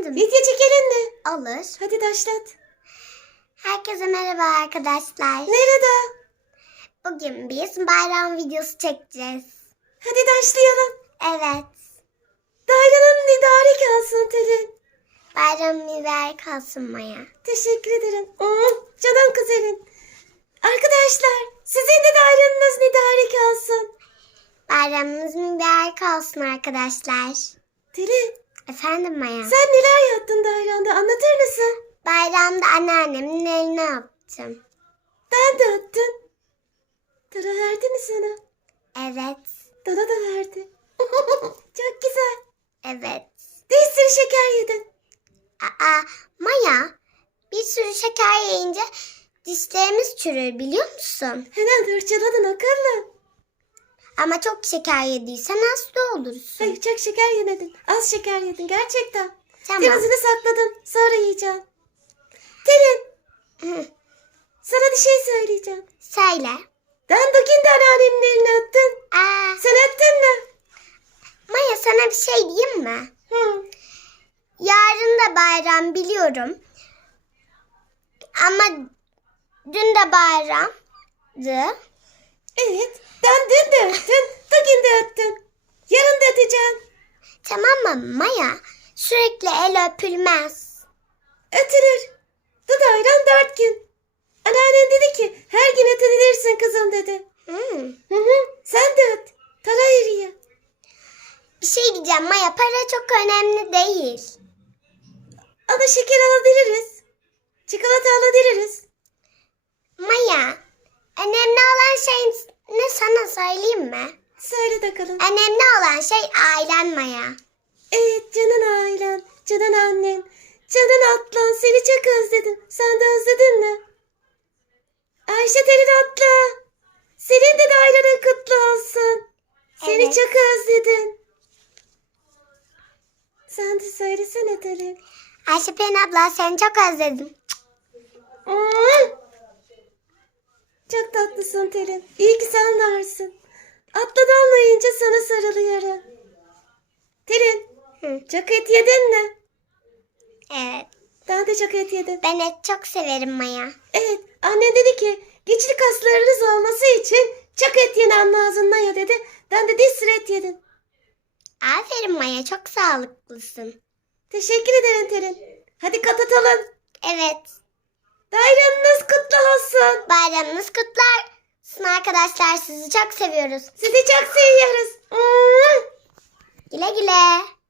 Efendim? Video çekelim mi? Olur. Hadi başlat. Herkese merhaba arkadaşlar. Nerede? Bugün biz bayram videosu çekeceğiz. Hadi başlayalım. Evet. Dairenin idare kalsın Telin. Bayram mübarek olsun Maya. Teşekkür ederim. Oo, canım kız Elin. Arkadaşlar sizin de daireniz idare kalsın. Bayramımız mübarek olsun arkadaşlar. Telin Efendim Maya. sen neler yaptın dairende anlatır mısın? Bayramda anneannemin eline yaptım. Ben de attın. Tara verdi mi sana? Evet. Dana da verdi. Çok güzel. Evet. Bir sürü şeker yedin. Aa, Maya bir sürü şeker yiyince dişlerimiz çürür biliyor musun? Hemen fırçaladın akıllı. Ama çok şeker yediysen hasta olursun. Hayır çok şeker yemedin. Az şeker yedin gerçekten. Tamam. Temizini sakladın. Sonra yiyeceksin. Telin Hı, sana bir şey söyleyeceğim. Söyle. Bugün de anneannemin elini öptüm. Aa, Sen öptün mü? Maya sana bir şey diyeyim mi? Hı. Yarın da bayram biliyorum. Ama dün de bayramdı. Evet. Ben dün de öptüm. Bugün de öptüm. Yarın da öpeceğim. Mı Maya? Sürekli el öpülmez. Ötülür. Dudağıyla dört gün. Anneannen dedi ki her gün ötülürsün kızım dedi. Hmm. Hı hı. Sen de öt. Tara yürüye. Bir şey diyeceğim Maya para çok önemli değil. Ama şeker alabiliriz. Çikolata alabiliriz. Maya önemli olan şey ne sana söyleyeyim mi? Söyle bakalım. Önemli olan şey ailen Maya. Evet canın ailen, canın annen, canın atlan seni çok özledim. Sen de özledin mi? Ayşe Telin atla. Senin de dairenin kutlu olsun. Seni Evet. çok özledim. Sen de söylesene Telin. Ayşe Pelin abla seni çok özledim. Çok tatlısın Telin. İyi ki sen varsın. Atladan anlayınca sana sarılıyorum. Hı. çok et yedin mi? Evet. Ben de çok et yedim. Ben et çok severim Maya. Evet, annem dedi ki güçlü kaslarınız olması için çok et yemen lazım Maya dedi. Ben de bir sürü et yedim. Aferin Maya çok sağlıklısın. Teşekkür ederim Terin. Hadi kapatalım. Evet. Bayramınız kutlu olsun. Bayramınız kutlar. olsun arkadaşlar sizi çok seviyoruz. Sizi çok seviyoruz. Güle güle.